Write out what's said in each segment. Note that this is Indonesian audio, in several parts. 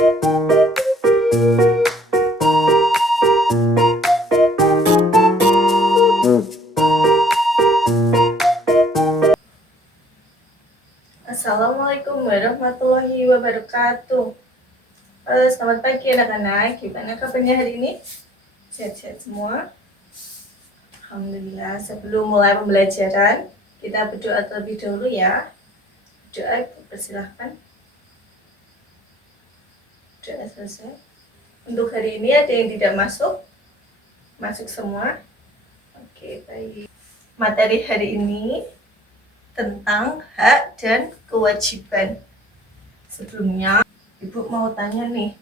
Assalamualaikum warahmatullahi wabarakatuh. Selamat pagi anak-anak, gimana kabarnya hari ini? Sehat-sehat semua? Alhamdulillah. Sebelum mulai pembelajaran, kita berdoa terlebih dahulu ya. Doa, persilahkan. Doa selesai. Untuk hari ini ada yang tidak masuk? Masuk semua? Oke, baik. Materi hari ini tentang hak dan kewajiban. Sebelumnya, Ibu mau tanya nih,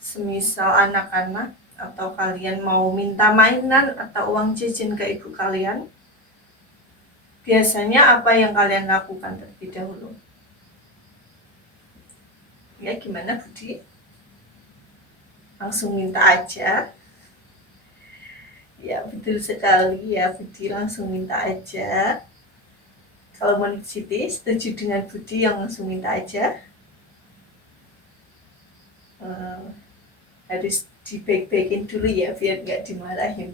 semisal anak-anak atau kalian mau minta mainan atau uang jajan ke ibu kalian, biasanya apa yang kalian lakukan terlebih dahulu? Ya, gimana Budi? Langsung minta aja? Ya, betul sekali ya Budi, langsung minta aja. Kalau menurut Siti, setuju dengan Budi yang langsung minta aja? Harus dibaik-baikin dulu ya, biar nggak dimarahin.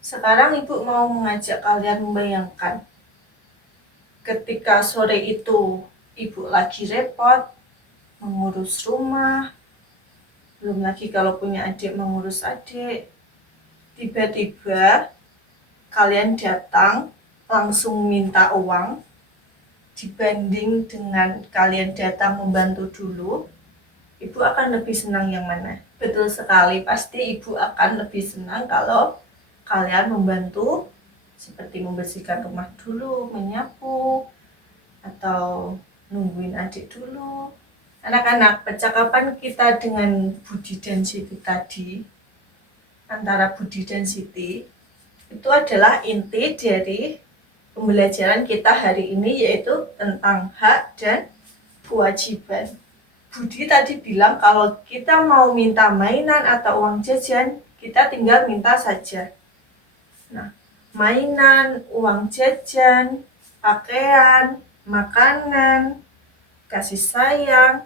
Sekarang Ibu mau mengajak kalian membayangkan, ketika sore itu Ibu lagi repot, mengurus rumah, belum lagi kalau punya adik mengurus adik, tiba-tiba kalian datang langsung minta uang, dibanding dengan kalian datang membantu dulu, Ibu akan lebih senang yang mana? Betul sekali, pasti Ibu akan lebih senang kalau kalian membantu, seperti membersihkan rumah dulu, menyapu, atau nungguin adik dulu. Anak-anak, percakapan kita dengan Budi dan Siti tadi, antara Budi dan Siti, itu adalah inti dari pembelajaran kita hari ini, yaitu tentang hak dan kewajiban. Budi tadi bilang kalau kita mau minta mainan atau uang jajan, kita tinggal minta saja. Nah, mainan, uang jajan, pakaian, makanan, kasih sayang,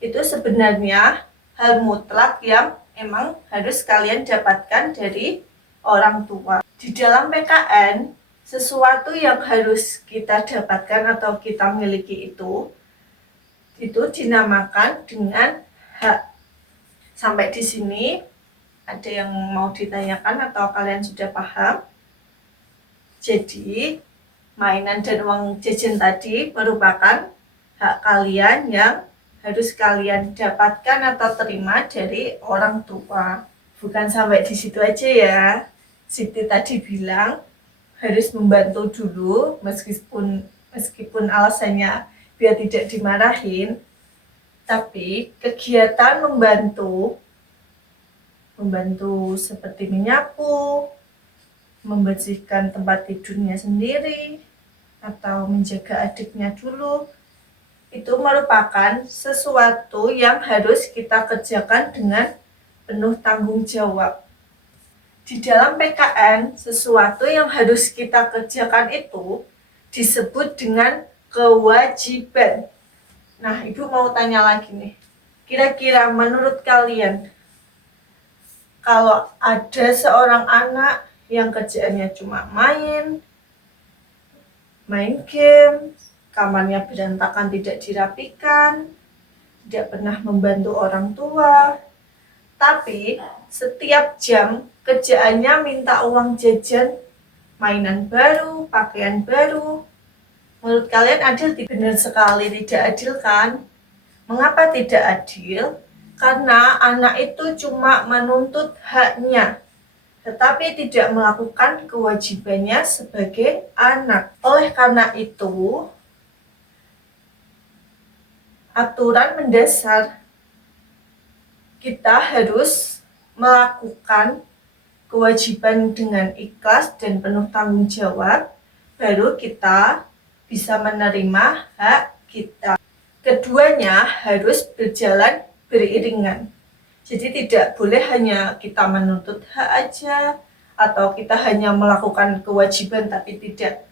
itu sebenarnya hal mutlak yang emang harus kalian dapatkan dari orang tua. Di dalam PKN, sesuatu yang harus kita dapatkan atau kita miliki itu dinamakan dengan hak. Sampai di sini ada yang mau ditanyakan atau kalian sudah paham? Jadi, mainan dan uang jajan tadi merupakan hak kalian yang harus kalian dapatkan atau terima dari orang tua. Bukan sampai di situ aja ya. Siti tadi bilang harus membantu dulu, meskipun alasannya biar tidak dimarahin, tapi kegiatan membantu seperti menyapu, membersihkan tempat tidurnya sendiri, atau menjaga adiknya dulu, itu merupakan sesuatu yang harus kita kerjakan dengan penuh tanggung jawab. Di dalam PKN, sesuatu yang harus kita kerjakan itu disebut dengan kewajiban. Nah, Ibu mau tanya lagi nih, kira-kira menurut kalian, kalau ada seorang anak yang kerjaannya cuma main game, kamarnya berantakan, tidak dirapikan, tidak pernah membantu orang tua, tapi setiap jam kerjaannya minta uang jajan, mainan baru, pakaian baru. Menurut kalian adil? Benar sekali, tidak adil kan? Mengapa tidak adil? Karena anak itu cuma menuntut haknya, tetapi tidak melakukan kewajibannya sebagai anak. Oleh karena itu, aturan mendasar kita harus melakukan kewajiban dengan ikhlas dan penuh tanggung jawab, baru kita bisa menerima hak kita. Keduanya harus berjalan beriringan. Jadi tidak boleh hanya kita menuntut hak aja, atau kita hanya melakukan kewajiban tapi tidak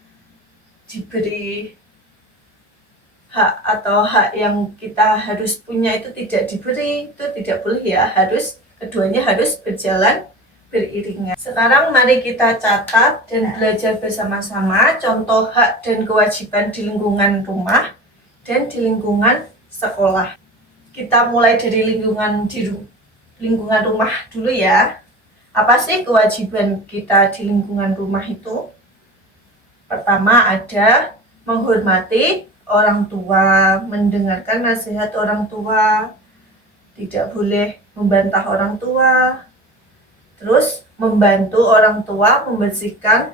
diberi hak atau hak yang kita harus punya itu tidak diberi, itu tidak boleh ya, keduanya harus berjalan beriringan. Sekarang mari kita catat dan belajar bersama-sama contoh hak dan kewajiban di lingkungan rumah dan di lingkungan sekolah. Kita mulai dari lingkungan rumah dulu ya. Apa sih kewajiban kita di lingkungan rumah itu? Pertama ada menghormati orang tua, mendengarkan nasihat orang tua, tidak boleh membantah orang tua, terus membantu orang tua membersihkan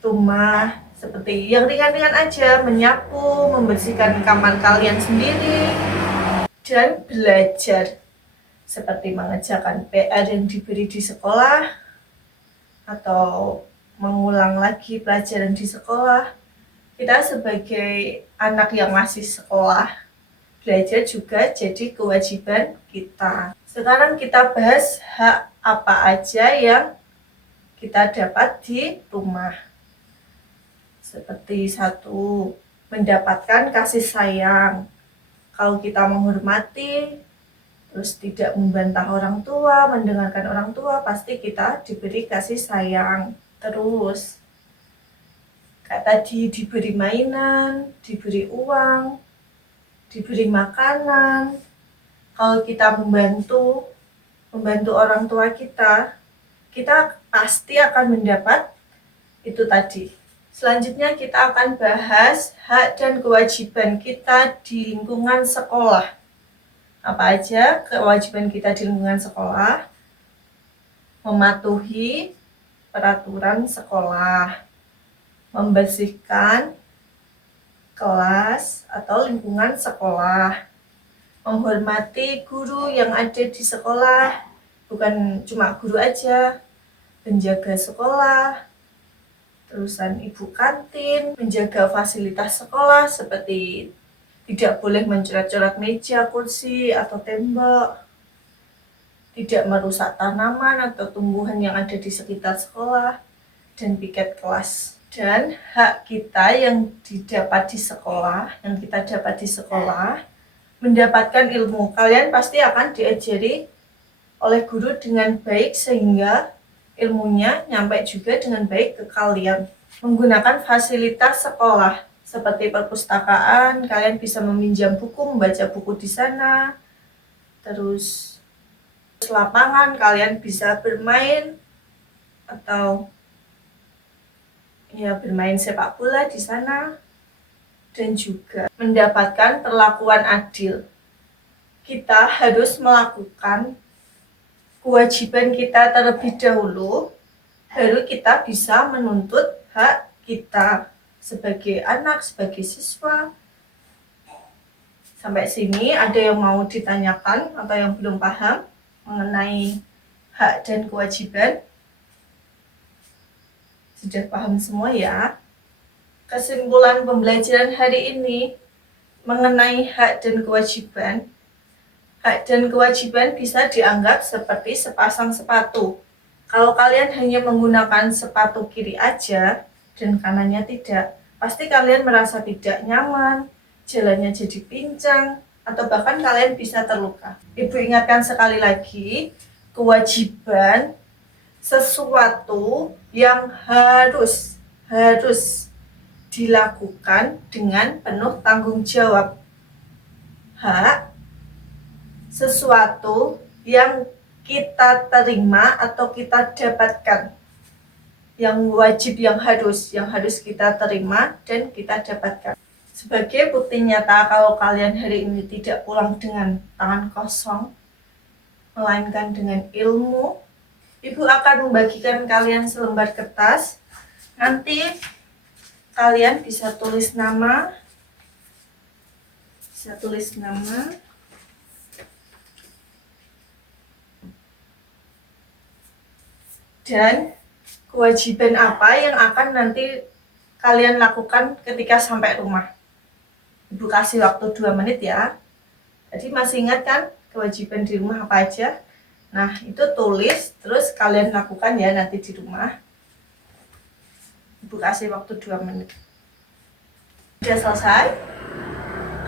rumah, seperti yang ringan-ringan aja, menyapu, membersihkan kamar kalian sendiri, dan belajar seperti mengerjakan PR yang diberi di sekolah atau mengulang lagi pelajaran di sekolah. Kita sebagai anak yang masih sekolah, belajar juga jadi kewajiban kita. Sekarang kita bahas hak apa aja yang kita dapat di rumah. Seperti 1, mendapatkan kasih sayang. Kalau kita menghormati, terus tidak membantah orang tua, mendengarkan orang tua, pasti kita diberi kasih sayang. Terus kayak tadi, diberi mainan, diberi uang, diberi makanan. Kalau kita membantu orang tua kita pasti akan mendapat itu tadi. Selanjutnya kita akan bahas hak dan kewajiban kita di lingkungan sekolah. Apa aja kewajiban kita di lingkungan sekolah? Mematuhi peraturan sekolah, membersihkan kelas atau lingkungan sekolah, menghormati guru yang ada di sekolah, bukan cuma guru aja, penjaga sekolah, terusan ibu kantin, menjaga fasilitas sekolah seperti tidak boleh mencoret-coret meja, kursi, atau tembok, tidak merusak tanaman atau tumbuhan yang ada di sekitar sekolah, dan piket kelas. Dan hak kita yang didapat di sekolah, mendapatkan ilmu. Kalian pasti akan diajari oleh guru dengan baik sehingga ilmunya nyampe juga dengan baik ke kalian. Menggunakan fasilitas sekolah seperti perpustakaan, kalian bisa meminjam buku, membaca buku di sana. Terus lapangan, kalian bisa bermain atau ya bermain sepak bola di sana. Dan juga mendapatkan perlakuan adil. Kita harus melakukan kewajiban kita terlebih dahulu, baru kita bisa menuntut hak kita sebagai anak, sebagai siswa. Sampai sini ada yang mau ditanyakan atau yang belum paham mengenai hak dan kewajiban? Sudah paham semua ya? Kesimpulan pembelajaran hari ini mengenai hak dan kewajiban. Hak dan kewajiban bisa dianggap seperti sepasang sepatu. Kalau kalian hanya menggunakan sepatu kiri aja dan kanannya tidak, pasti kalian merasa tidak nyaman, jalannya jadi pincang, atau bahkan kalian bisa terluka. Ibu ingatkan sekali lagi, kewajiban sesuatu yang harus dilakukan dengan penuh tanggung jawab. Hak sesuatu yang kita terima atau kita dapatkan, yang wajib, yang harus kita terima dan kita dapatkan. Sebagai bukti nyata kalau kalian hari ini tidak pulang dengan tangan kosong, melainkan dengan ilmu, Ibu akan membagikan kalian selembar kertas. Nanti kalian bisa tulis nama, dan kewajiban apa yang akan nanti kalian lakukan ketika sampai rumah. Ibu kasih waktu 2 menit ya. Jadi masih ingat kan kewajiban di rumah apa aja? Nah, itu tulis, terus kalian lakukan ya nanti di rumah. Ibu kasih waktu 2 menit. Sudah selesai?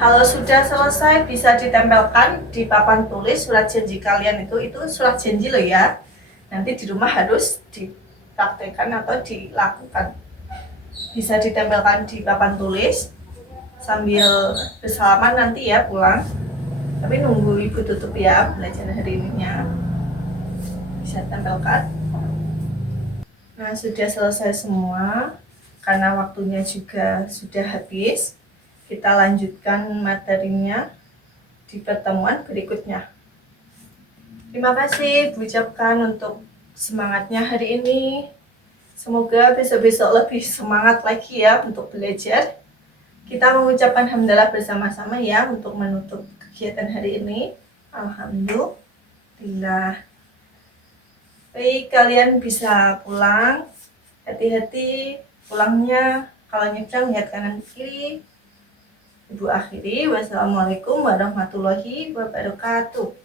Kalau sudah selesai bisa ditempelkan di papan tulis surat janji kalian itu surat janji loh ya. Nanti di rumah harus dipraktekkan atau dilakukan. Bisa ditempelkan di papan tulis sambil bersalaman nanti ya pulang. Tapi nunggu ibu tutup ya belajar hari ininya. Bisa tempelkan. Nah, sudah selesai semua. Karena waktunya juga sudah habis, kita lanjutkan materinya di pertemuan berikutnya. Terima kasih diucapkan untuk semangatnya hari ini. Semoga besok-besok lebih semangat lagi ya untuk belajar. Kita mengucapkan hamdalah bersama-sama ya untuk menutup kegiatan hari ini. Alhamdulillah. Baik, kalian bisa pulang. Hati-hati pulangnya, kalau nyebrang lihat kanan kiri. Ibu akhiri, wassalamualaikum warahmatullahi wabarakatuh.